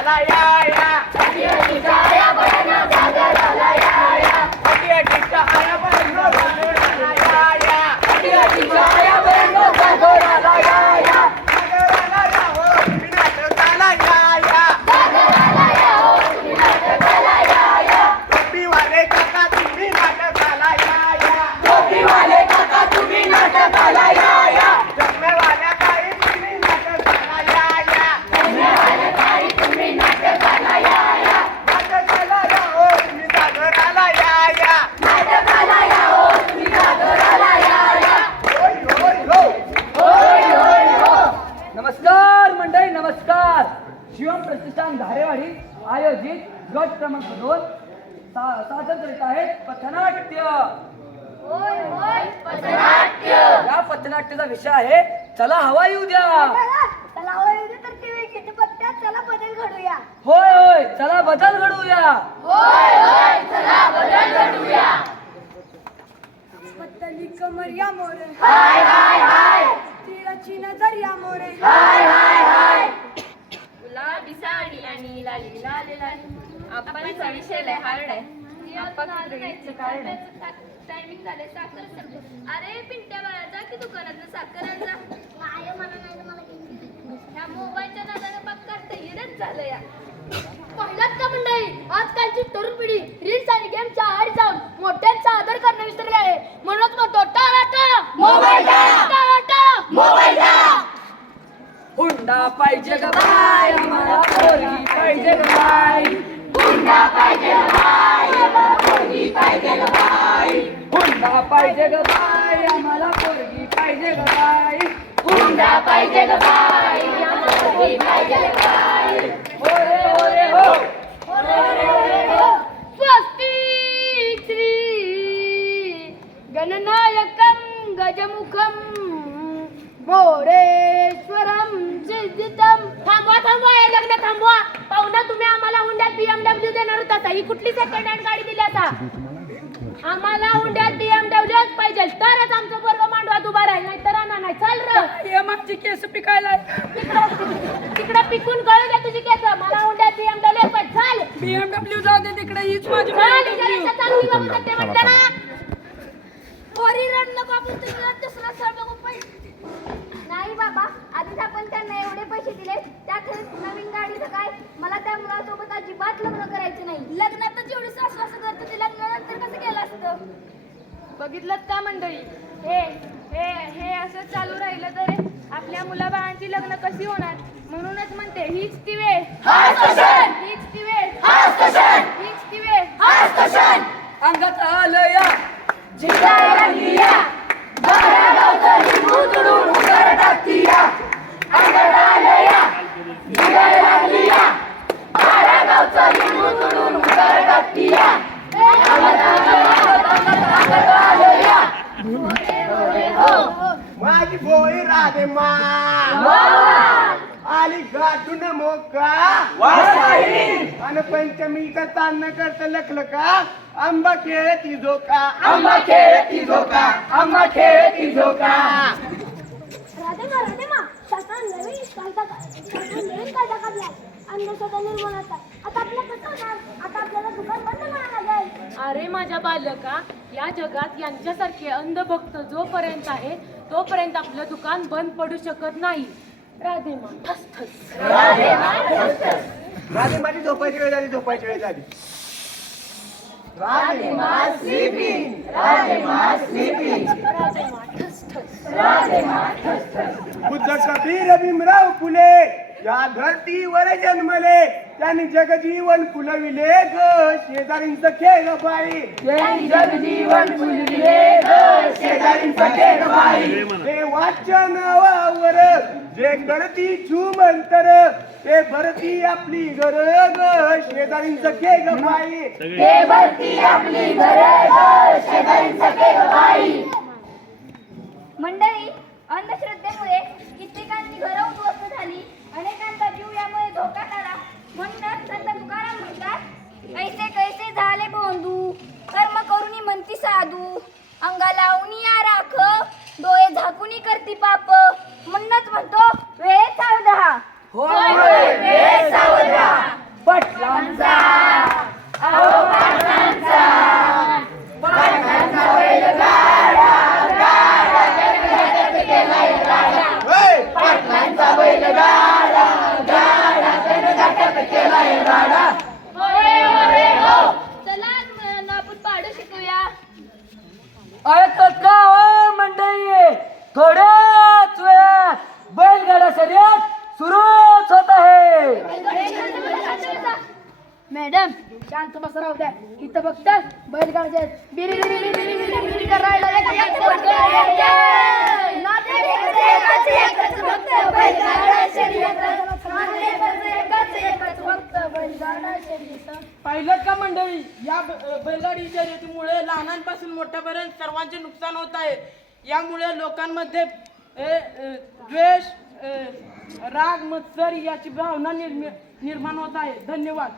जागराला या या अटी-अटीच्या आया बहिणींनो जागराला या या अटी-अटीच्या आया बहिणींनो जागराला या या अटी-अटीच्या आया बहिणींनो जागराला या या जागराला या हो तुम्ही नाटकाला या या जागराला या हो तुम्ही नाटकाला या या टोपीवाले काका तुम्ही नाटकाला या या टोपीवाले काका तुम्ही नाटकाला या या जन्मेवाल्या काही तुम्ही नाटकाला या या जन्मेवाल्या काही तुम्ही नाटकाला या या नाटकाला या हो तुम्ही जागराला या या नाटकाला या हो तुम्ही जागराला या या होय होय हो होय होय हो नमस्कार मंडळी, नमस्कार. शिवम प्रतिष्ठान धारेवाडी आयोजित गट क्रमांक 2 सादर करीत आहेत पथनाट्य. होय होय पथनाट्य. या पथनाट्याचा विषय आहे चला हवा येऊ द्या. चला होय तर टीव्ही किती पत्त्यात चला बदल घडूया. होय होय चला बदल घडवूया. होय होय चला बदल घडूया. पत्तली कमर या मोरे हाय हाय हाय तिळाची नजर या मोरे हाय हाय हाय गुलाबी साडी आणि लाली लाल लाल आपणचा विषय लय हार्ड आहे. आपण क्रेडिटचं कार्ड टायमिंग झाले साखर संपली. अरे पिंट्या बाळा जा की दुकानात साखर आण जा. काय मला नाही मला ह्या मोबाईलच्या नादानं बघ करता येणंच झालं या. पहिलाच का मंडळी, आजकालची तरुण पिढी रील्स आणि गेमच्या आहारी जाऊन मोठ्यांचा आदर करणे विसरले आहे. म्हणूनच म्हणतो टाळा टाळा मोबाईल टाळा टाळा टाळा मोबाईल टाळा. हुंडा पाहिजे ग बाय, आम्हाला पोरगी पाहिजे ग बाय. हुंडा पाहिजे बाय आम्हाला पोरगी पाहिजे ग बाय. हुंडा पाहिजे ग बाय, आम्हाला पोरगी पाहिजे ग बाय. हुंडा पाहिजे ग बाय आम्हाला पोरगी पाहिजे ग बाय. हो रे हो रे हो. स्वस्तिक श्री गणनायकं गजमुखं मोरेश्वरं सिद्धितं. थांबवा थांबवा हे लग्न थांबवा. पाहुणा तुम्ही आम्हाला हुंड्यात BMW देणार होता. ही कुठली सेकंड हँड गाडी दिली आता? आम्हाला हुंड्यात BMWच पाहिजे तरच आमचं वर्ग मांडवात उभा राहील, नाही तर नाही. चल र हे मागची केस पिकायला तिकडे पिकून कळू दे तुझी केस. मला हुंड्यात BMW पाहिजे. चल BMW जाऊ दे तिकडे, हीच माझी चांगली बाबा ते म्हणते ना पोरी रड नको आपण तुला दुसरा सर नको पैसे. नाही बाबा, आधीच आपण त्यांना एवढे पैसे दिले त्याखेरीज नवीन गाडीचं काय. मला त्या मुलासोबत अजिबात लग्न करायचं नाही. लग्नात जेवढी सासू असं करतं ते लग्नानंतर कसं केलं असतं. बघितलं का मंडळी, हे हे हे असं चालू राहिलं तर आपल्या मुलाबाळांची लग्न कशी होणार. म्हणूनच म्हणते हीच ती वेळ हीच ती वेळ हीच ती वेळ. अंगात आलं या जिंकायला लिया बारा गावचं लिंबू तुडून उकर टाकतीया. अंगात आलं या जिंकायला लिया बारा गावचं लिंबू तुडून उकर टाकतीया. माझी बोई राधे मा आली गाठून मोका आणि पंचमीचा तान करत लखल का आंबा खेळ ती झोका आंबा खेळ ती झोका आंबा खेळ ती झोका. राधेमा शासन नवीन कायदा काढलाय अंधश्रद्धा निर्मूलनाचा. आता आपलं कसं होणार. आता आपल्याला दुकान बंद करावं लागेल. अरे माझ्या बालका, या जगात यांच्यासारखे अंधभक्त जोपर्यंत आहे तोपर्यंत आपलं दुकान बंद पडू शकत नाही. राधेमा ठस ठस. राधे माझी झोपायची वेळ झाली झोपायची वेळ झाली. राधेमा स्लीपिंग राधेमा स्लीपिंग राधेमा ठस ठस. बुद्ध कबीर भीमराव फुले या धरतीवर जन्मले त्यांनी जगजीवन फुलविले ग शेजारींच खेळ बाई. जगजीवन फुलविले शेजारींच खेळ बाई. ते वाचन नावावर जे गळती झुमंतर ते भरती आपली घर ग शेजारींच खेळ बाई. ते भरती आपली घरं शेजारींच खेळ बाई. मंडळी, अंधश्रद्धेमुळे कित्येकांची घरं उद्ध्वस्त झाली. अनेकांचा जीव यामुळे धोक्यात आला. म्हणूनच संत तुकाराम म्हणतात कैसे कैसे झाले बोंधू कर्म करुनी म्हणती साधू. अंगा लावणी या राख डोळे झाकुनी करती पाप. म्हणूनच म्हणतो वेळेत सावध राहा. होय, वेळेत सावध राहा. केलाय राडा. चला आज मुलांना आपण पाडू शिकूया. ऐकत का हो मंडळी, थोड्याच वेळात बैलगाडा शर्यत सुरूच होत आहे. मॅडम शांत बस राहू द्या. इथं बघतात बैलगाड्या बिरी बिरी बिरी बिरी बिरी बिरी करायला पाहिलं का मंडळी, या बैलगाडी शर्यतीमुळे लहानांपासून मोठ्यापर्यंत सर्वांचे नुकसान होत आहे. यामुळे लोकांमध्ये द्वेष, राग, मत्सर याची भावना निर्माण होत आहे. धन्यवाद.